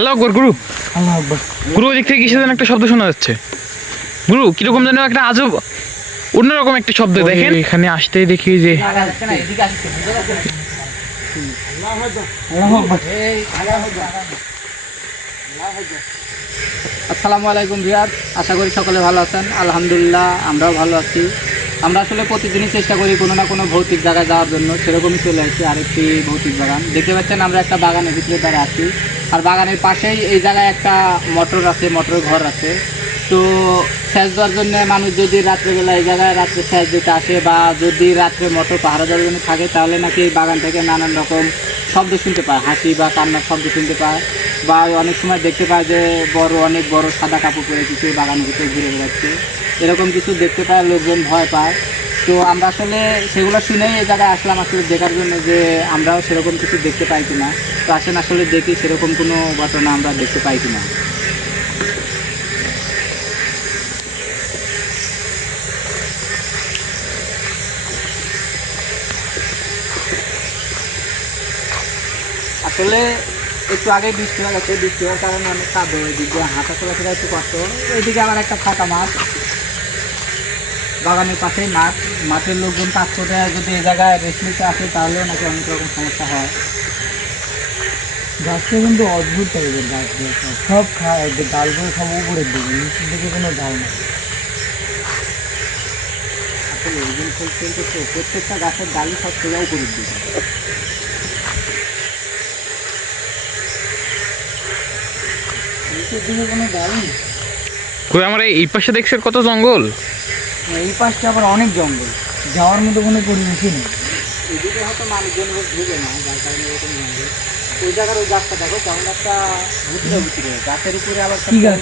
আল্লাহ আকবর গুরু। আল্লাহ আকবর। গুরু ওদিক থেকে কিসে যেন একটা শব্দ শোনা যাচ্ছে? গুরু কীরকম যেন একটা আজব অন্যরকম একটা শব্দ দেখেন। এখানে আসতেই দেখি যে আসসালামু আলাইকুম রিয়াদ আশা করি সকলে ভালো আছেন। আলহামদুলিল্লাহ আমরাও ভালো আছি। আমরা আসলে প্রতিদিনই চেষ্টা করি কোনো না কোনো ভৌতিক জায়গায় যাওয়ার জন্য। সেরকমই চলে আসছি আরেকটি ভৌতিক বাগান। দেখতে পাচ্ছেন আমরা একটা বাগানের ভিতরে দাঁড়া আছি। আর বাগানের পাশেই এই জায়গায় একটা মোটর আছে, মোটর ঘর আছে। তো সেচ দেওয়ার জন্য মানুষ যদি রাত্রেবেলা এই জায়গায় রাত্রে সেচ দিতে আসে বা যদি রাত্রে মোটর পাহারা দেওয়ার জন্য থাকে, তাহলে নাকি এই বাগান থেকে নানান রকম শব্দ শুনতে পায়। হাসি বা কান্নার শব্দ শুনতে পায় বা অনেক সময় দেখতে পায় যে বড়, অনেক বড় সাদা কাপড় পরে কিছু বাগানের ভিতরে ঘুরে বেড়াচ্ছে। এরকম কিছু দেখতে পায়, লোকজন ভয় পায়। তো আমরা আসলে সেগুলো শুনেই এই জায়গায় আসলাম আসলে দেখার জন্য যে আমরাও সেরকম কিছু দেখতে পাই কিনা। তো আসেন আসলে দেখি সেরকম কোনো ঘটনা আমরা দেখতে পাই কিনা। আসলে একটু আগে বৃষ্টি হয়ে গেছে, বৃষ্টি হওয়ার কারণে অনেক কাদো এদিকে হাঁটা চলাফেরা একটু কষ্ট। এদিকে আবার একটা ফাঁকা মাছ বাগানের পাশেই মাঠ। মাঠের লোকজন কাজ করতে যদি এই জায়গায় রেস্ট নিতে আসে তাহলেও নাকি অনেক রকম সমস্যা হয়। গাছটা কিন্তু অদ্ভুত টাইপের গাছগুলো সব। সব খায় ডালগুলো সব উপরের দিকে নিচের দিকে কোনো ডাল নেই। আসলে ওজন প্রত্যেকটা গাছের ডালই সব সোজাও করে দিবে নিচের দিকে কোনো ডাল নেই। গুরু আমরা এই পাশে দেখছি কত জঙ্গল? এই পাশটা আবার অনেক জঙ্গল। যাওয়ার মতো কোনো পরিবেশই নেই। এদিকে হয়তো মানুষজন ঢুকে না যার কারণে এরকম জঙ্গল। ওই জায়গার ওই গাছটা দেখো কেমন একটা ভিতরে ভিতরে। গাছের উপরে আবার কি গাছ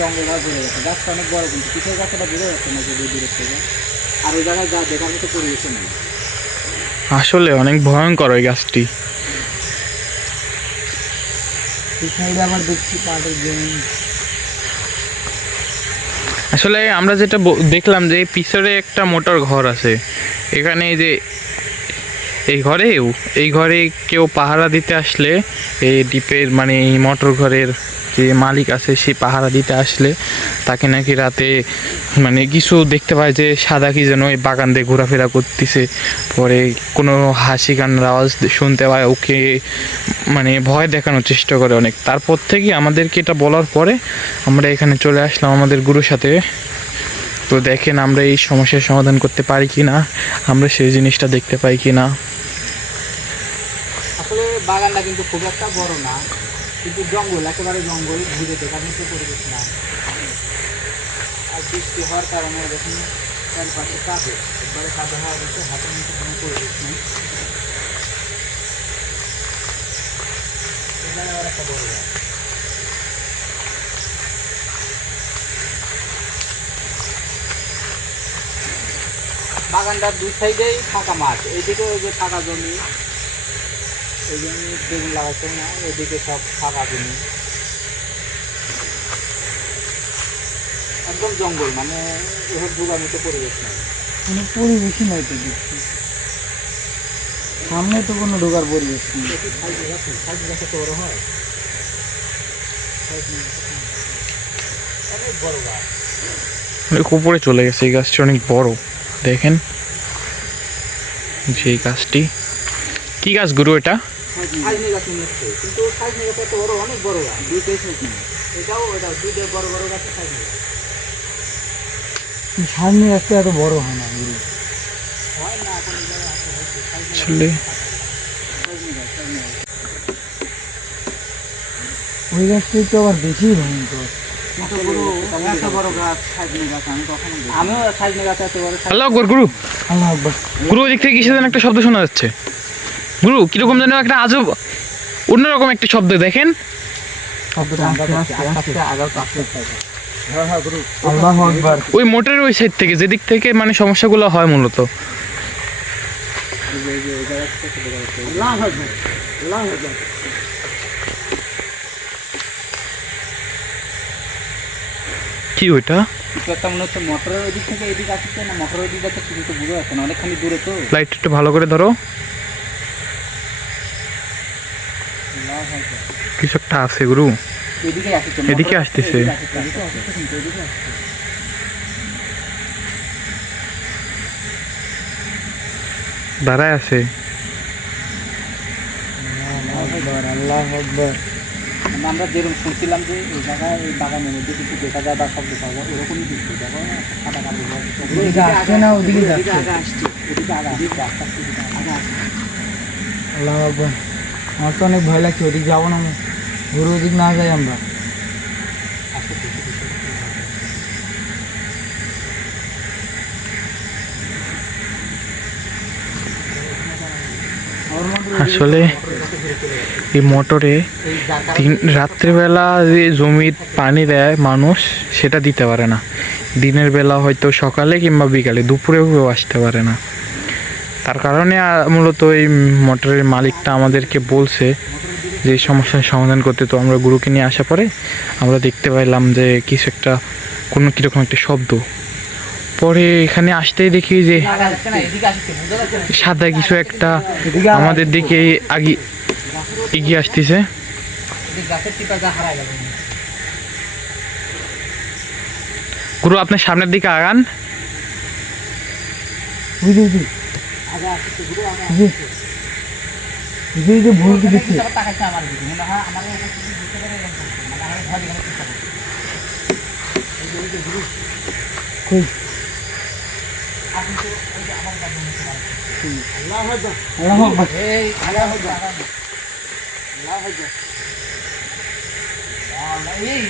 জঙ্গল আর ঘুরে গেছে গাছটা অনেক বড় কিন্তু কিসের গাছটা ঘুরে যাচ্ছে না যদি দূরের থেকে। আর ওই জায়গায় যা দেখার মতো পরিবেশে নেই। আসলে অনেক ভয়ঙ্কর ওই গাছটি। এই সাইডে আবার দেখছি পাটের জমি। আসলে আমরা যেটা দেখলাম যে পিছরে একটা মোটর ঘর আছে। এখানে যে এই ঘরেও, এই ঘরে কেউ পাহারা দিতে আসলে এই ডিপের মানে এই মোটর ঘরের যে মালিক আছে, সে পাহারা দিতে আসলে তাকে নাকি রাতে মানে কিছু দেখতে পায় যে সাদা কি যেন এই বাগান দিয়ে ঘোরাফেরা করতেছে। পরে কোনো হাসি কান্নার আওয়াজ শুনতে পায়, ওকে মানে ভয় দেখানোর চেষ্টা করে অনেক। তারপর থেকে আমাদেরকে এটা বলার পরে আমরা এখানে চলে আসলাম আমাদের গুরুর সাথে। তো দেখেন আমরা এই সমস্যার সমাধান করতে পারি কি না আমরা সেই জিনিসটা দেখতে পাই কি না বাগানটা কিন্তু খুব একটা বড় না। কিন্তু জঙ্গল, একেবারে জঙ্গল, ঘুরে দেখার মতো পরিবেশ না। আর বৃষ্টি হওয়ার কারণে দেখুন চারপাশে কাঁদে। একবারে কাদা হওয়া গেছে, হাতের মতো কোনো পরিবেশ নেই। এখানে। বাগানটার দুই সাইডেই ফাঁকা মাঠ, এইদিকে ওই যে ফাঁকা জমি। এই জমি বেগুন লাগাচ্ছে না? ওইদিকে সব ফাঁকা জমি একদম জঙ্গল মানে এসব ঢুকার মতো পরিবেশ নেই। কোনো পরিবেশই নাই তো দেখছি। সামনে তো কোনো ঢোকার পরিবেশ নেই। সাইজে তো বড় হয়। বড় গাছ। অনেক উপরে চলে গেছে এই গাছটি অনেক বড়। দেখেন যে গাছটি। কি গাছ গুরু এটা? সাইজ গাছ নিয়ে এসছে কিন্তু সাইজ গাছ এত বড় অনেক বড় গাছ দুই পেয়েছে এটাও এটাও দুইটা বড় বড় গাছের সাইজ গাছ। সামনে রাস্তা এত বড় হয় না গুরু হয় না এখন সাইজ আসলে সাইজ গাছ সাইজ গাছ ওই গাছটাই তো আবার বেশি ভয়ঙ্কর এত বড় এত বড় গাছ সাইজ নিয়ে গাছ আমি কখনো দেখিনি। আমিও সাইজ এত বড় গুরু আল্লাহ গুরু ওদিক থেকে কিসে যেন একটা শব্দ শোনা যাচ্ছে গুরু, কীরকম যেন একটা আজব, অন্যরকম একটা শব্দ, দেখেন। ওই মোটরের ওই সাইড থেকে, যেদিক থেকে মানে সমস্যাগুলো হয় মূলত। কি ওইটা? মোটরের ওই দিক থেকে এদিকে আসছে না মোটরের ওই দিক যাচ্ছে কিছু তো বুঝে না অনেকখানি দূরে তো লাইট একটু ভালো করে ধরো। কিছু একটা আছে গুরু। এদিকে আসতেছে। দাঁড়ায় আছে। আল্লাহ আকবার। আমরা যেরকম শুনছিলাম যে এই জায়গায় এই বাগানের মধ্যে কিছু দেখা যায় বা শব্দ পাওয়া যায় ওরকমই কিছু দেখো না? ওদিকে যাচ্ছে আসছে এদিকে আগে আসছে আস্তে আস্তে এদিকে আগে আসছে। আল্লাহ আকবার। আমার তো অনেক ভয় লাগছে, ওদিক যাব না ঘুরে ওদিক না যাই আমরা। আসলে এই মোটরে তিন রাত্রিবেলা যে জমির পানি দেয় মানুষ, সেটা দিতে পারে না। দিনের বেলা হয়তো সকালে কিংবা বিকালে, দুপুরেও কেউ আসতে পারে না। তার কারণে মূলত এই মোটরের মালিকটা আমাদেরকে বলছে যে সমস্যার সমাধান করতে। তো আমরা গুরুকে নিয়ে আসা পরে আমরা দেখতে পাইলাম যে কিছু একটা, কোনো কীরকম একটা শব্দ। পরে এখানে আসতেই দেখি যে সাদা কিছু একটা আমাদের দিকে আগে, এগিয়ে আসতেছে। গুরু, আপনার সামনের দিকে আগান। বুঝি বুঝি যে ভুল দিচ্ছে এই,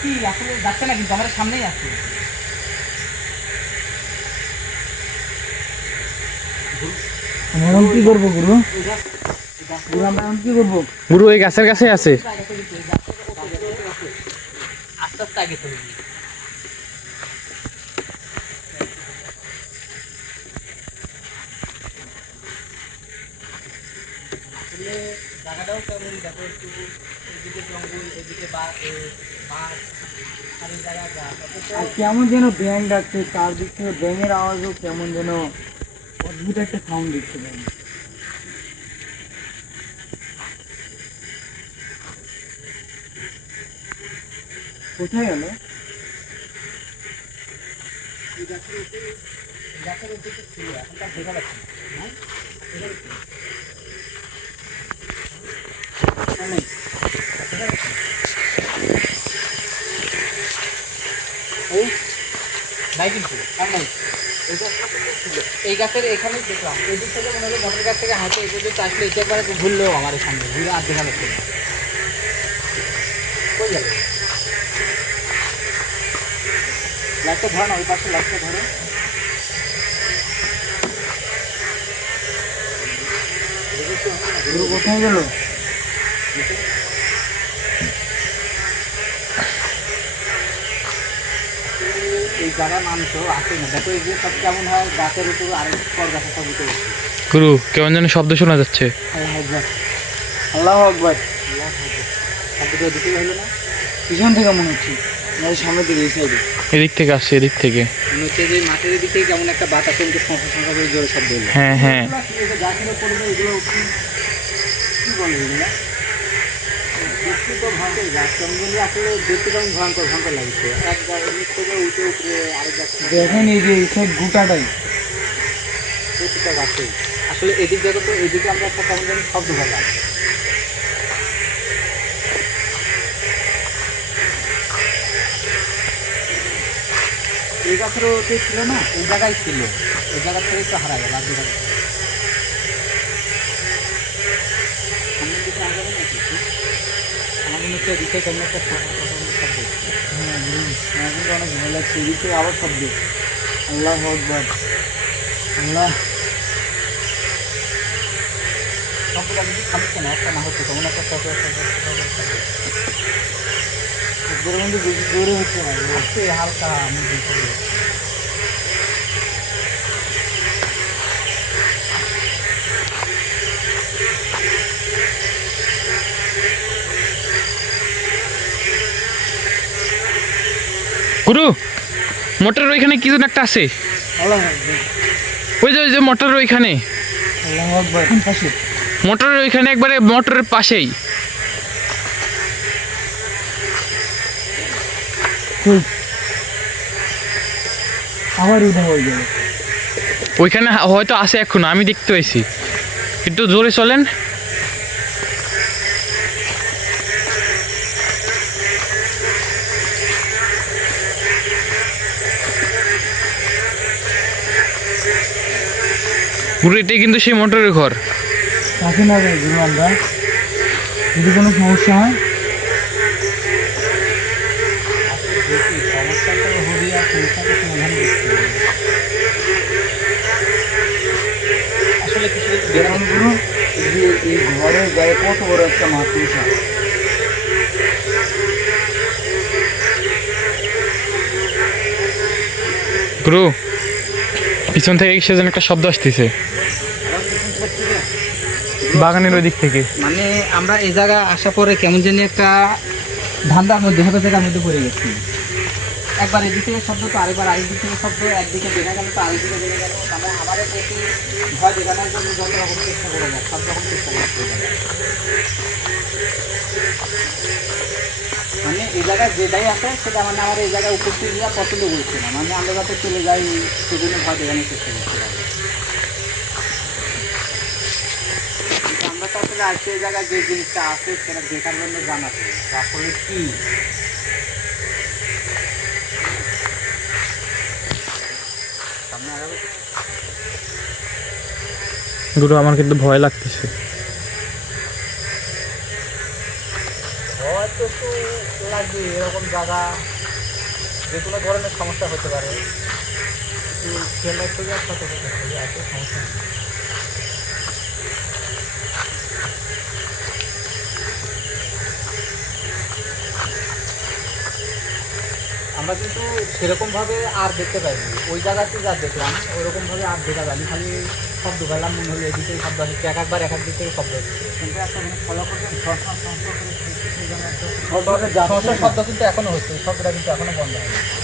কি আসলে যাচ্ছে না কিন্তু আমার সামনেই আছে। এখন কি করব গুরু? গুরু আমরা এখন কি করব গুরু এই গাছের কাছে আছে। জায়গাটাও কেমন দেখো একটু এদিকে জঙ্গল এদিকে বা- এ, মাছ আর কেমন যেন ব্যাং ডাকছে তার দিক থেকে ব্যাঙের আওয়াজও কেমন যেন অদ্ভুত একটা সাউন্ড দেখতে পাই। কোথায় গেল? গাছের উপরে ছিল এখন তার দেখা যাচ্ছে না, হ্যাঁ? এই নাই কিন্তু আর নাই এই গাছটা তো ছিল। এই গাছের এখানেই দেখলাম। এই দিক থেকে মনে হলো মোটর গাছ থেকে হাঁটে এই পর্যন্ত আসলে এটা একবার ঘুরলেও আমার সামনে ঘুরে আর দেখা যাচ্ছে কই গেল? লাইটটা ধরো না ওই পাশে লাইটটা ধরো। কোথায় গেল? জায়গায় মানুষ আসে না। দেখো এই যে সব কেমন হয় গাছের উপর আরেক পর গাছের সব উঠে গুরু কেমন যেন শব্দ শোনা যাচ্ছে। আল্লাহ আকবার। শব্দটা দিতে হলো না। পিছন থেকে মনে হচ্ছে। না সামনের দিকে এই সাইডে এদিক থেকে আসছে এদিক থেকে। মনে হচ্ছে যে মাঠের দিকে কেমন একটা বাতাস কিন্তু সংখ্যা সংখ্যা করে জোরে শব্দ হ্যাঁ হ্যাঁ। গাছগুলো পড়বে এগুলো কি কি বলে এগুলো? তো ভয়ঙ্কর গাছ। জঙ্গলে আসলে দেখতে কেমন ভয়ঙ্কর ভয়ঙ্কর লাগছে। এক নিচ থেকে উঠে উঠে আরেক গাছ দেখেন এই যে সাইড গোটাটাই। প্রতিটা গাছে। আসলে এদিক দেখো তো এদিকে আমরা একটা কেমন যেন শব্দ পেলাম এই গাছেরও তো ছিল না এই জায়গায় ছিল। এই জায়গা থেকে তো হারা গেল আর দু জায়গা সামনের দিকে আগাবে না কিছু আমার মনে হচ্ছে এদিকে কেমন একটা শব্দ হচ্ছে। হ্যাঁ গুরু আমার কিন্তু অনেক ভয় লাগছে এদিক থেকে আবার শব্দ আল্লাহ আকবার আল্লাহ শব্দটা কিন্তু থামছে না একটা না হচ্ছে কেমন একটা শব্দ শব্দ শব্দ শব্দ একবারে কিন্তু বেশি জোরে হচ্ছে না গুরু। আসছে হালকা আমি গুরু মোটর ওইখানে কি যেন একটা আছে? ওই যে ওই যে মোটর ওইখানে। মোটর ওইখানে একবারে মোটরের পাশেই। ওইখানে হয়তো আছে এখন, আমি দেখতে পাইছি। একটু জোরে চলেন। পুরো এটাই কিন্তু সেই মোটরের ঘর। কাছে না আমরা যদি কোনো সমস্যা হয়? আসলে কিছু কিছু এই ঘরের গায়ে কত বড় একটা মাছ উঠা গুরু পিছন থেকে সে যেন একটা শব্দ আসতেছে। বাগানের ওই দিক থেকে। মানে আমরা এই জায়গা আসা পরে কেমন জানি একটা ধান্দার মধ্যে হবে জায়গার মধ্যে পড়ে গেছি। একবার এদিক থেকে শব্দ, তো আরেকবার আরেক দিক থেকে শব্দ, একদিকে দেখা গেল, তো আরেক দিকে বেড়ে গেল। মানে আমাদের প্রতি ভয় দেখানোর জন্য যত রকম চেষ্টা করে যায়, সব রকম চেষ্টা করতে মানে এই জায়গায় যেটাই আছে, সেটা মানে আমার এই জায়গায় উপস্থিত হওয়া পছন্দ করছে না। মানে আমরা যাতে চলে যাই, সেজন্য ভয় দেখানোর চেষ্টা পারি আমরা আসলে আজকে জায়গায় যে জিনিসটা আছে, সেটা দেখার জন্য জানাতে আসলে কি সামনে আগাবে তো? গুরু আমার কিন্তু ভয় লাগতেছে। তো একটু লাগবে এরকম সমস্যা হতে পারে। সমস্যা আমরা কিন্তু সেরকমভাবে আর দেখতে পাইনি। ওই জায়গাতে যা দেখলাম ওরকমভাবে আর দেখা যায়নি। খালি শব্দ পেলাম মনে হলো এদিকে শব্দ হচ্ছে এক একবার এক এক দিক থেকে শব্দ হচ্ছে কিন্তু একটা জিনিস ফলো করবেন সমস্যার শব্দ কিন্তু এখনও হচ্ছে। শব্দটা কিন্তু এখনও বন্ধ হয়নি।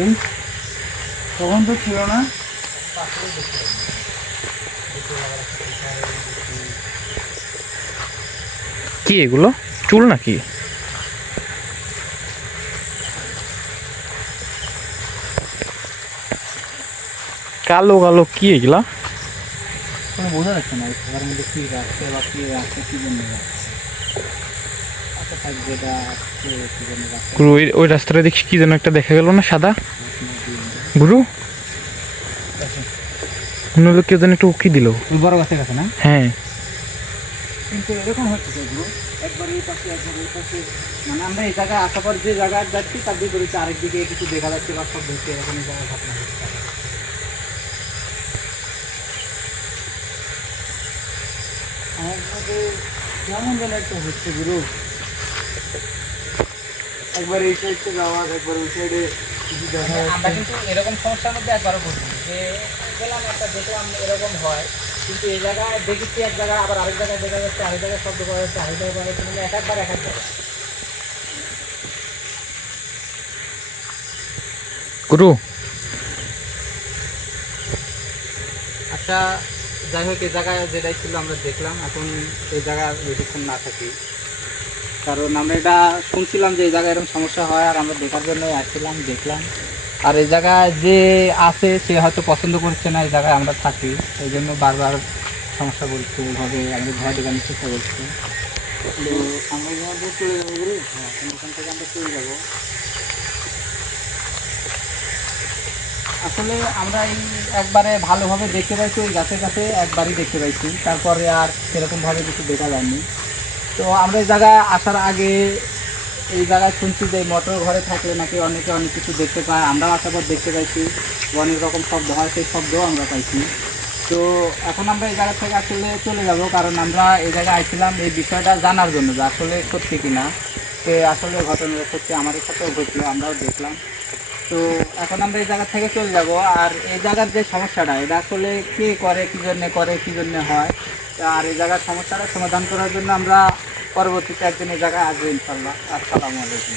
এই তখন তো ছিল না। কি এগুলো? চুল নাকি? কালো কালো কি এগুলা? বোঝা যাচ্ছে না। মধ্যে কী রাখছে বা কী রাখছে কী জন্য রাখছে আচ্ছা থাক যেটা আসছে কী জন্য রাখছে গুরু ওই ওই রাস্তাটা দেখছি কি যেন একটা দেখা গেল না সাদা? গুরু? মনে হলো কেউ যেন একটু উকি দিল। ওই বড় গাছের কাছে না? হ্যাঁ। কিন্তু এরকম হচ্ছে গুরু। একবার এই পাশে একবার এই পাশে। মানে আমরা এই জায়গায় আসার পর যে জায়গায় যাচ্ছি তার বিপরীতে আরেক দিকে কিছু দেখা যাচ্ছে বা সব হচ্ছে এরকম জায়গায় ঘটনা হচ্ছে। আমার কেমন যেন একটা হচ্ছে গুরু। একবার এই সাইডে যাওয়া একবার ওই সাইডে কিছু দেখা আমরা কিন্তু এরকম সমস্যার মধ্যে একবারও পড়ছি। যে গেলাম একটা দেখলাম এরকম হয়। কিন্তু এই জায়গায় দেখেছি এক জায়গায় আবার আরেক জায়গায় দেখা যাচ্ছে আরেক জায়গায় শব্দ করা যাচ্ছে আরেক জায়গায় করা যাচ্ছে এক একবার এক এক জায়গায় গুরু? আচ্ছা যাই হোক এই জায়গায় যেটাই ছিল আমরা দেখলাম। এখন এই জায়গায় বেশিক্ষণ না থাকি কারণ আমরা এটা শুনছিলাম যে এই জায়গায় এরকম সমস্যা হয়, আর আমরা দেখার জন্য আসছিলাম, দেখলাম। আর এই জায়গায় যে আছে, সে হয়তো পছন্দ করছে না, এই জায়গায় আমরা থাকি। এই জন্য বারবার সমস্যা করছে এইভাবে আমরা ভয় দেখানোর চেষ্টা করছি। তো হ্যাঁ আমরা চলে যাব। আসলে আমরা এই একবারে ভালোভাবে দেখতে পাইছি, ওই গাছের কাছে একবারই দেখতে পাইছি। তারপরে আর সেরকমভাবে কিছু দেখা যায়নি। তো আমরা এই জায়গায় আসার আগে এই জায়গায় শুনছি যে মোটর ঘরে থাকলে নাকি অনেকে অনেক কিছু দেখতে পায়। আমরাও আসার পর দেখতে পাইছি। অনেক রকম শব্দ হয়, সেই শব্দও আমরা পাইছি। তো এখন আমরা এই জায়গা থেকে আসলে চলে যাব, কারণ আমরা এই জায়গায় আইছিলাম এই বিষয়টা জানার জন্য যে আসলে সত্যি কিনা। সে আসলে ঘটনাটা সত্যি আমাদের সাথেও ঘটলো, আমরাও দেখলাম। তো এখন আমরা এই জায়গা থেকে চলে যাব। আর এই জায়গার যে সমস্যাটা, এটা আসলে কে করে, কী জন্যে করে, কী জন্যে হয় আর এই জায়গার সমস্যাটা সমাধান করার জন্য আমরা পরবর্তীতে একদিন এই জায়গায় আসব ইনশাল্লাহ আসসালামু আলাইকুম।